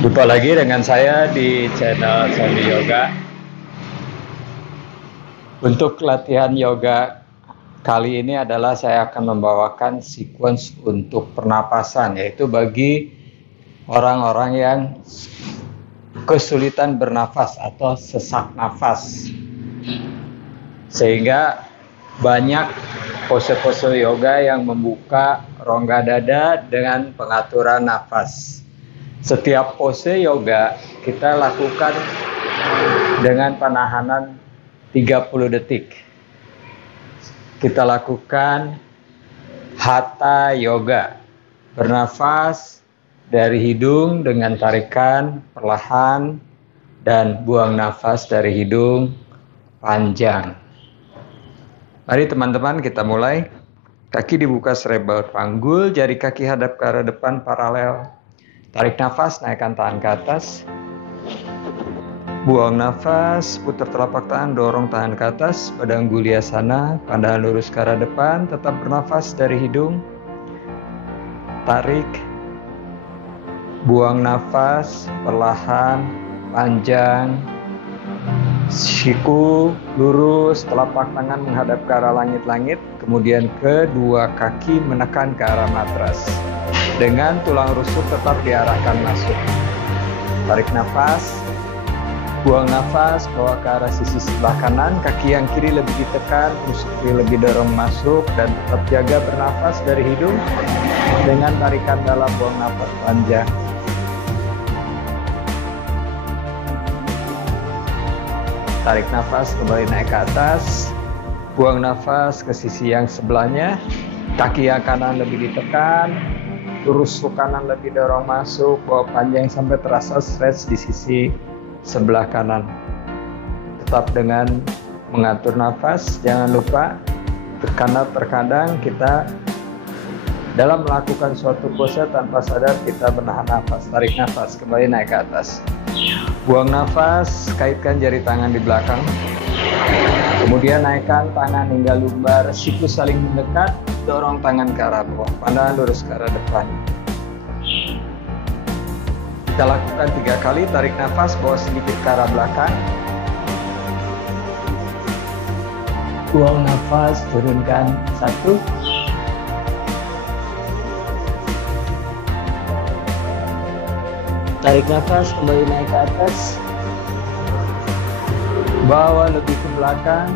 Jumpa lagi dengan saya di channel Sony Yoga. Untuk latihan yoga kali ini adalah saya akan membawakan sequence untuk pernapasan, yaitu bagi orang-orang yang kesulitan bernafas atau sesak nafas. Sehingga banyak pose-pose yoga yang membuka rongga dada dengan pengaturan nafas. Setiap pose yoga kita lakukan dengan penahanan 30 detik. Kita lakukan hatha yoga. Bernafas dari hidung dengan tarikan perlahan dan buang nafas dari hidung panjang. Mari teman-teman kita mulai. Kaki dibuka serebel panggul, jari kaki hadap ke arah depan paralel. Tarik nafas, naikkan tangan ke atas. Buang nafas, putar telapak tangan, dorong tangan ke atas. Pada Angguliasana, pandangan lurus ke arah depan, tetap bernafas dari hidung. Tarik. Buang nafas, perlahan, panjang. Siku lurus, telapak tangan menghadap ke arah langit-langit. Kemudian kedua kaki menekan ke arah matras. Dengan tulang rusuk tetap diarahkan masuk. Tarik nafas. Buang nafas, bawa ke arah sisi sebelah kanan. Kaki yang kiri lebih ditekan, rusuk kiri lebih dorong masuk. Dan tetap jaga bernafas dari hidung. Dengan tarikan dalam, buang nafas panjang. Tarik nafas, kembali naik ke atas. Buang nafas ke sisi yang sebelahnya. Kaki yang kanan lebih ditekan. Rusuk kanan lebih dorong masuk. Bawa panjang sampai terasa stretch di sisi sebelah kanan. Tetap dengan mengatur nafas. Jangan lupa, karena terkadang kita dalam melakukan suatu pose tanpa sadar kita menahan nafas. Tarik nafas, kembali naik ke atas. Buang nafas, kaitkan jari tangan di belakang. Kemudian naikkan tangan hingga lumbar, siku saling mendekat, dorong tangan ke arah bawah, pandangan lurus ke arah depan. Kita lakukan 3 kali, tarik nafas, bawa sedikit ke arah belakang. Buang nafas, turunkan 1. Tarik nafas, kembali naik ke atas. Bawa lebih ke belakang.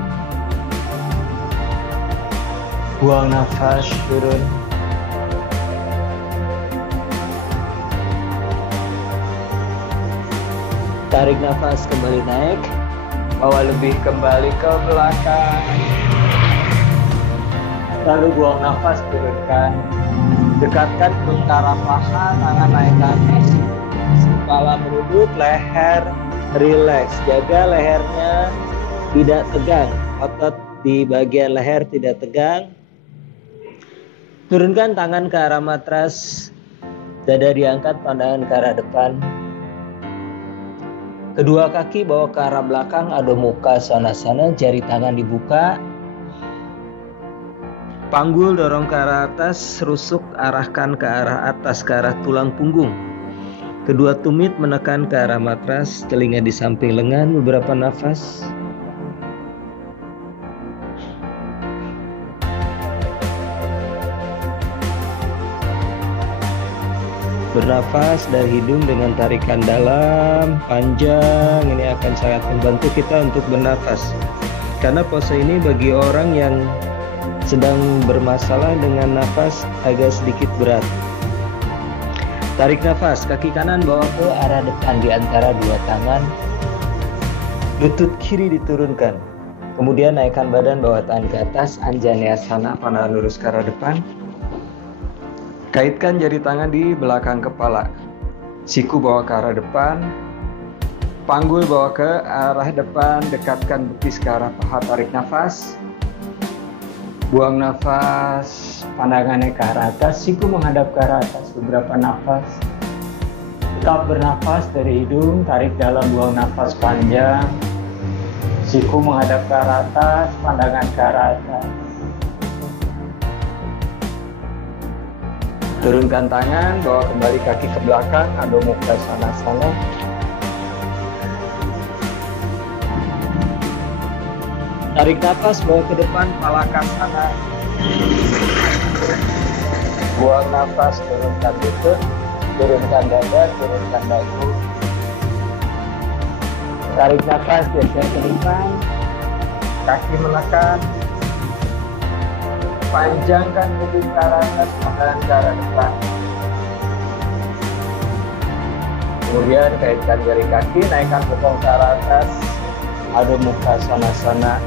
Buang nafas, turun. Tarik nafas, kembali naik. Bawa lebih kembali ke belakang. Lalu buang nafas, turunkan. Dekatkan ke arah paha, tangan naik ke atas. Kepala merunduk, leher rileks. Jaga lehernya tidak tegang. Otot di bagian leher tidak tegang. Turunkan tangan ke arah matras. Dada diangkat, pandangan ke arah depan. Kedua kaki bawa ke arah belakang, Adho Mukha Svanasana. Jari tangan dibuka. Panggul dorong ke arah atas. Rusuk arahkan ke arah atas, ke arah tulang punggung. Kedua tumit menekan ke arah matras, telinga di samping lengan, beberapa nafas. Bernafas dari hidung dengan tarikan dalam, panjang. Ini akan sangat membantu kita untuk bernafas. Karena pose ini bagi orang yang sedang bermasalah dengan nafas agak sedikit berat. Tarik nafas, kaki kanan bawa ke arah depan di antara dua tangan. Lutut kiri diturunkan. Kemudian naikkan badan, bawa tangan ke atas, Anjaneyasana, pandangan lurus ke arah depan. Kaitkan jari tangan di belakang kepala. Siku bawa ke arah depan. Panggul bawa ke arah depan, dekatkan betis ke arah paha, tarik nafas. Buang nafas, pandangannya ke arah atas, siku menghadap ke arah atas, beberapa nafas. Tetap bernafas dari hidung, tarik dalam, buang nafas panjang. Siku menghadap ke arah atas, pandangan ke arah atas. Turunkan tangan, bawa kembali kaki ke belakang, Adho Mukha Svanasana. Tarik nafas, bawa ke depan, Palakasana. Buang nafas, turunkan lutut, turunkan dada, turunkan dagu. Tarik nafas, geser ke depan, kaki menekan. Panjangkan tubuh ke arah atas, tangan ke arah depan. Kemudian kaitkan jari kaki, naikkan bokong ke arah atas, Adho Mukha Svanasana.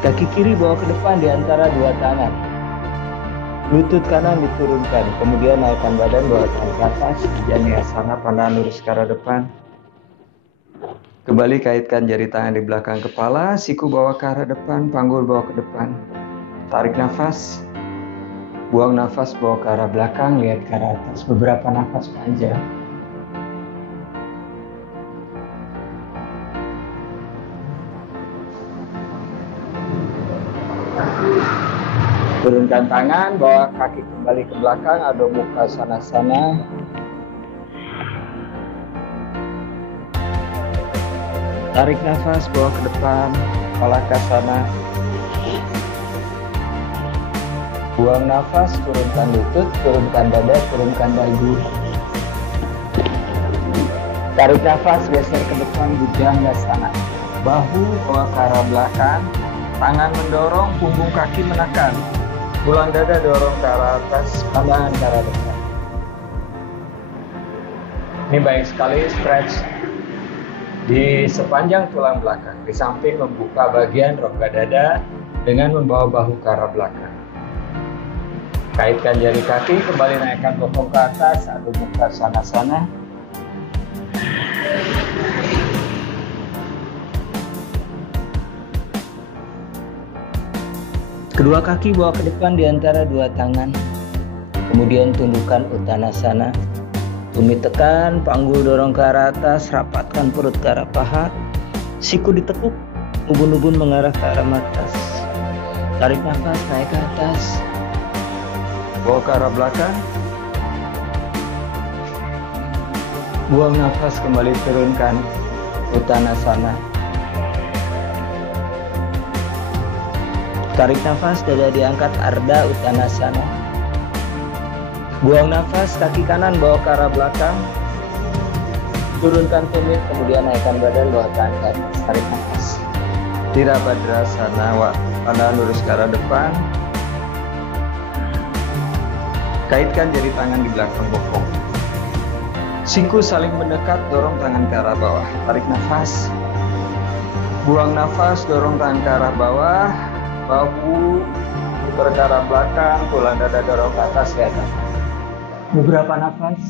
Kaki kiri bawa ke depan di antara dua tangan. Lutut kanan diturunkan, kemudian naikkan badan, bawa tangan ke atas, Janiyasana, pandangan lurus ke arah depan. Kembali kaitkan jari tangan di belakang kepala, siku bawa ke arah depan, panggul bawa ke depan. Tarik nafas, buang nafas, bawa ke arah belakang, lihat ke arah atas, beberapa nafas panjang. Turunkan tangan, bawa kaki kembali ke belakang, Adho Mukha Svanasana. Tarik nafas, bawa ke depan, Palakasana. Buang nafas, turunkan lutut, turunkan dada, turunkan dagu. Tarik nafas, geser ke depan, Bhujangasana. Bahu bawa ke arah belakang, tangan mendorong, punggung kaki menekan. Tulang dada dorong ke arah atas, pandangan ke arah depan. Ini baik sekali stretch di sepanjang tulang belakang, di samping membuka bagian rongga dada dengan membawa bahu ke arah belakang. Kaitkan jari kaki, kembali naikkan bokong ke atas, Adho Mukha Svanasana. Kedua kaki bawa ke depan di antara dua tangan. Kemudian tundukkan Uttanasana. Tumit tekan, panggul dorong ke arah atas, rapatkan perut ke arah paha. Siku ditekuk, ubun-ubun mengarah ke arah matas. Tarik nafas, naik ke atas. Bawa ke arah belakang. Buang nafas, kembali turunkan Uttanasana. Tarik nafas, dada diangkat, Ardha Uttanasana. Buang nafas, kaki kanan bawa ke arah belakang. Turunkan tumit, kemudian naikkan badan, bawa tangan ke atas. Tarik nafas. Virabhadrasana, pandangan lurus ke arah depan. Kaitkan jari tangan di belakang bokong. Siku saling mendekat, dorong tangan ke arah bawah. Tarik nafas. Buang nafas, dorong tangan ke arah bawah. Bahu putar ke arah belakang, tulang dada dorong ke atas, lihat atas. Beberapa nafas.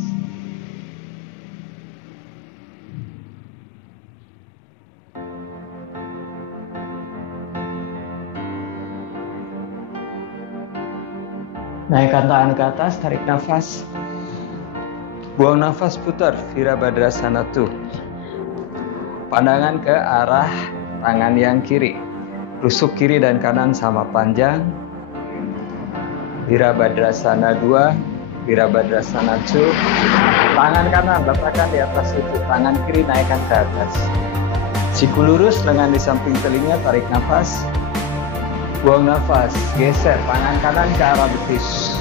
Naikkan tangan ke atas, tarik nafas. Buang nafas, putar, Virabhadrasana tuh. Pandangan ke arah tangan yang kiri. Rusuk kiri dan kanan sama panjang. Virabhadrasana 2, Virabhadrasana 2. Tangan kanan letakkan di atas lutut, tangan kiri naikkan ke atas. Siku lurus, lengan di samping telinga, tarik nafas. Buang nafas, geser tangan kanan ke arah betis.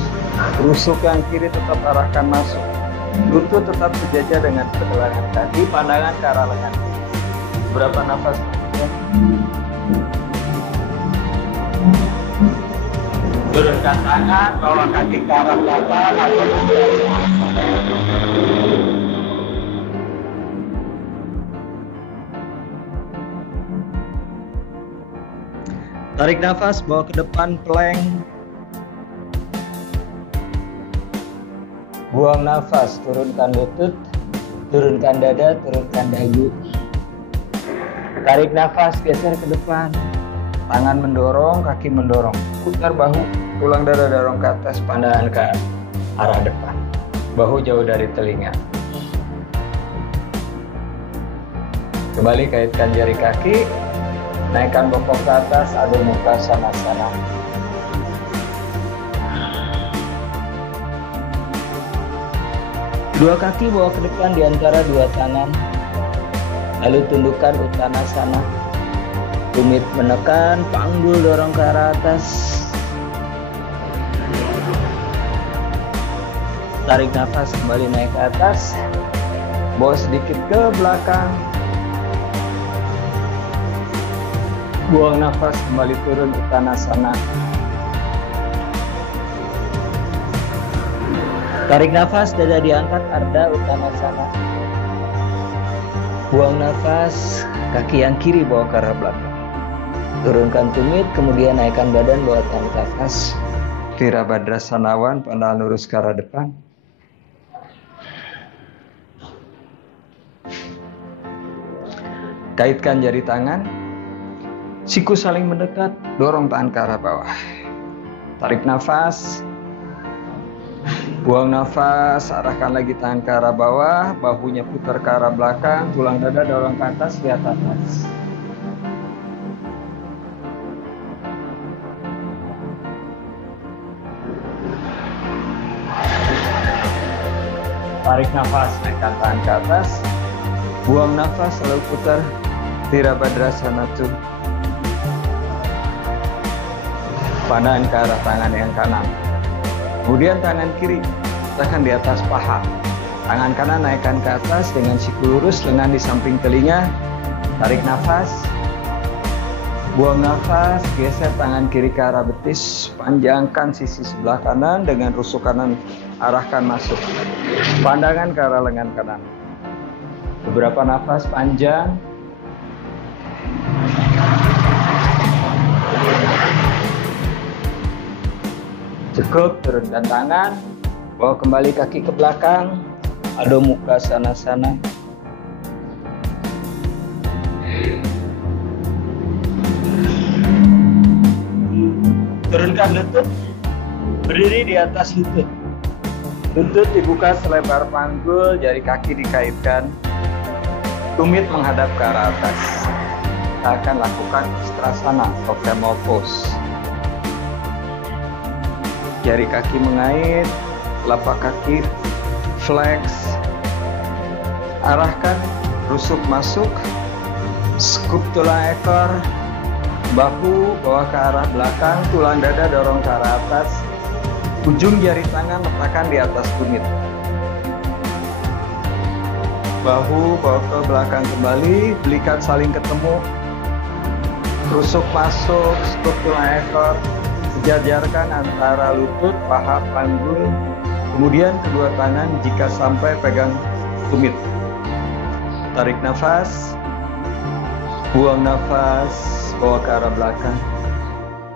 Rusuk yang kiri tetap arahkan masuk. Lutut tetap sejajar dengan pergelangan kaki, pandangan ke arah lengan. Berapa nafas? Turunkan tangan, bawa kaki ke arah belakang atau tarik nafas, bawa ke depan, plank. Buang nafas, turunkan lutut, turunkan dada, turunkan dagu. Tarik nafas, geser ke depan. Tangan mendorong, kaki mendorong. Putar bahu, tulang dada dorong ke atas, pandangan ke arah depan. Bahu jauh dari telinga. Kembali kaitkan jari kaki. Naikkan bokong ke atas, Adho Mukha Svanasana. Kedua kaki bawa ke depan di antara dua tangan. Lalu tundukkan Uttanasana. Tumit menekan, panggul dorong ke arah atas. Tarik nafas kembali naik ke atas. Bawa sedikit ke belakang. Buang nafas kembali turun Uttanasana. Tarik nafas, dada diangkat, Ardha Uttanasana. Buang nafas, kaki yang kiri bawa ke arah belakang. Turunkan tumit, kemudian naikkan badan, bawa tangan ke atas. Virabhadrasanawan, pandangan lurus ke arah depan. Kaitkan jari tangan. Siku saling mendekat, dorong tangan ke arah bawah. Tarik nafas. Buang nafas, arahkan lagi tangan ke arah bawah, bahunya putar ke arah belakang, tulang dada dorong ke atas, lihat atas. Tarik nafas, naikkan tangan ke atas. Buang nafas, lalu putar. Virabhadrasana 2. Pandangan ke arah tangan yang kanan. Kemudian tangan kiri letakkan di atas paha. Tangan kanan naikkan ke atas dengan siku lurus, lengan di samping telinga. Tarik nafas. Buang nafas, geser tangan kiri ke arah betis. Panjangkan sisi sebelah kanan dengan rusuk kanan, arahkan masuk. Pandangan ke arah lengan kanan. Beberapa nafas panjang. Cukup, turunkan tangan, bawa kembali kaki ke belakang, Adho Mukha Svanasana. Turunkan lutut, berdiri di atas lutut. Lutut dibuka selebar panggul, jari kaki dikaitkan, tumit menghadap ke arah atas. Kita akan lakukan Ustrasana atau Camel Pose. Jari kaki mengait, telapak kaki flex, arahkan, rusuk masuk, scoop tulang ekor, bahu bawa ke arah belakang, tulang dada dorong ke arah atas, ujung jari tangan letakkan di atas tumit. Bahu bawa ke belakang kembali, belikat saling ketemu, rusuk masuk, scoop tulang ekor, sejajarkan antara lutut, paha, panggul, kemudian kedua tangan jika sampai pegang tumit. Tarik nafas, buang nafas, bawa ke arah belakang,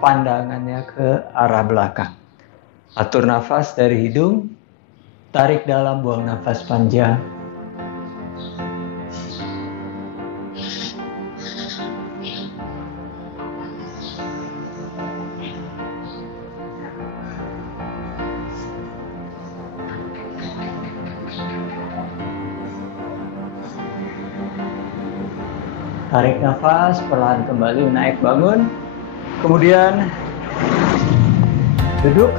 pandangannya ke arah belakang. Atur nafas dari hidung, tarik dalam, buang nafas panjang. Tarik nafas, perlahan kembali naik bangun. Kemudian duduk.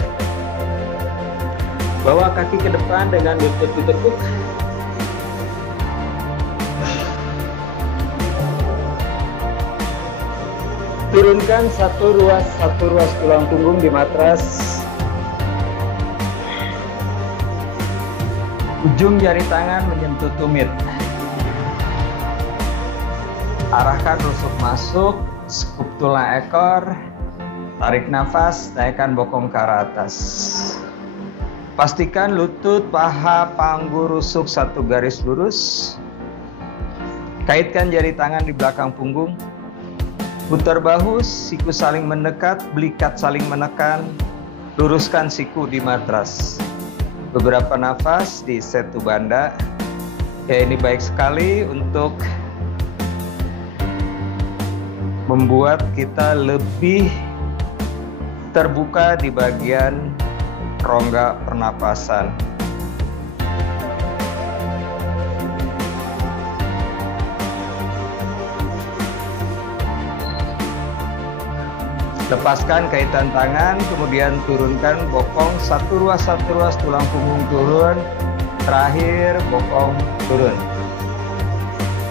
Bawa kaki ke depan dengan lutut ditekuk. Turunkan satu ruas tulang punggung di matras. Ujung jari tangan menyentuh tumit. Arahkan rusuk masuk, scoop tulang ekor, tarik nafas, naikkan bokong ke arah atas. Pastikan lutut, paha, panggul, rusuk satu garis lurus. Kaitkan jari tangan di belakang punggung. Putar bahu, siku saling mendekat, belikat saling menekan. Luruskan siku di matras. Beberapa nafas di Setu Bandha. Ya, ini baik sekali untuk membuat kita lebih terbuka di bagian rongga pernapasan. Lepaskan kaitan tangan, kemudian turunkan bokong satu ruas tulang punggung turun. terakhir bokong turun.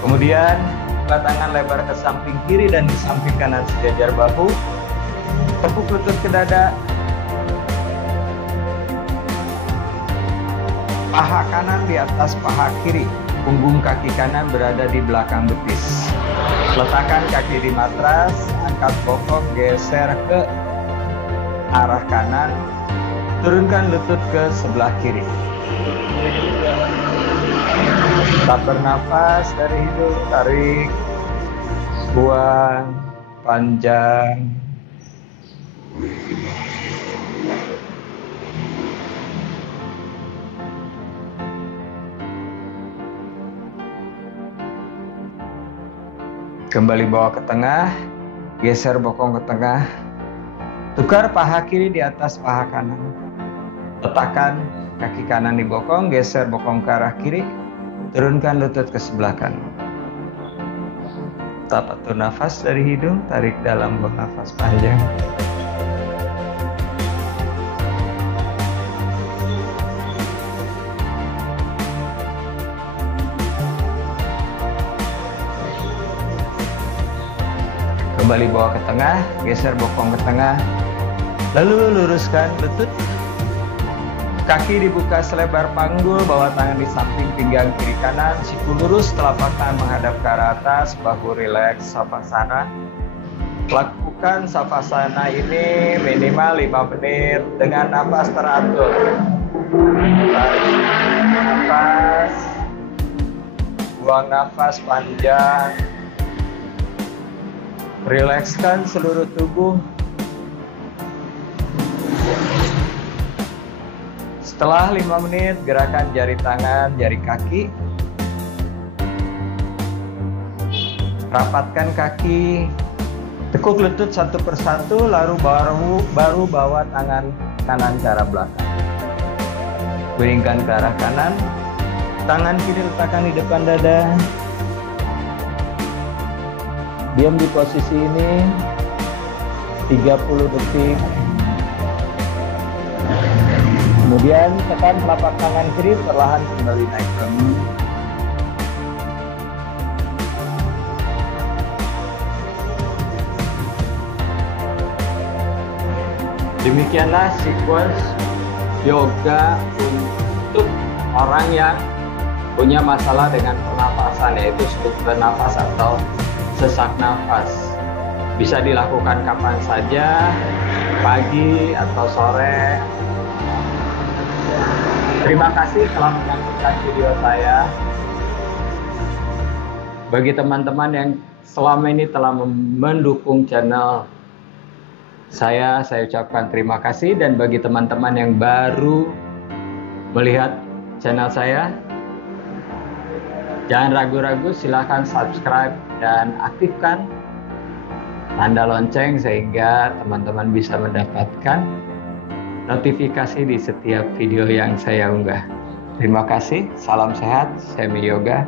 Kemudian buka tangan lebar ke samping kiri dan di samping kanan sejajar bahu. Tepuk lutut ke dada. Paha kanan di atas paha kiri. Punggung kaki kanan berada di belakang betis. Letakkan kaki di matras, angkat bokong, geser ke arah kanan. Turunkan lutut ke sebelah kiri. Tetap bernafas dari hidung, tarik, buang, panjang. Kembali bawa ke tengah, geser bokong ke tengah. Tukar paha kiri di atas paha kanan. Letakkan kaki kanan di bokong, geser bokong ke arah kiri. Turunkan lutut ke sebelah kanan. Tetap atur nafas dari hidung, tarik dalam, buang nafas panjang. Kembali bawa ke tengah, geser bokong ke tengah. Lalu luruskan lutut. Kaki dibuka selebar panggul, bawa tangan di samping pinggang kiri kanan, siku lurus, telapak tangan menghadap ke arah atas, bahu rileks, savasana. Lakukan savasana ini minimal 5 menit dengan napas teratur. Tarik nafas, buang nafas panjang. Rilekskan seluruh tubuh. Setelah 5 menit, gerakan jari tangan, jari kaki. Rapatkan kaki. Tekuk lutut satu persatu, lalu baru bawa tangan kanan ke arah belakang. Guringkan ke arah kanan. Tangan kiri letakkan di depan dada. Diam di posisi ini 30 detik. Kemudian tekan telapak tangan kiri, perlahan kembali naik bangun. Demikianlah sequence yoga untuk orang yang punya masalah dengan pernapasan, yaitu suluk bernafas atau sesak nafas. Bisa dilakukan kapan saja, pagi atau sore. Terima kasih telah menonton video saya. Bagi teman-teman yang selama ini telah mendukung channel saya ucapkan terima kasih. Dan bagi teman-teman yang baru melihat channel saya, jangan ragu-ragu, silahkan subscribe dan aktifkan tanda lonceng sehingga teman-teman bisa mendapatkan notifikasi di setiap video yang saya unggah. Terima kasih, salam sehat, Semi Yoga.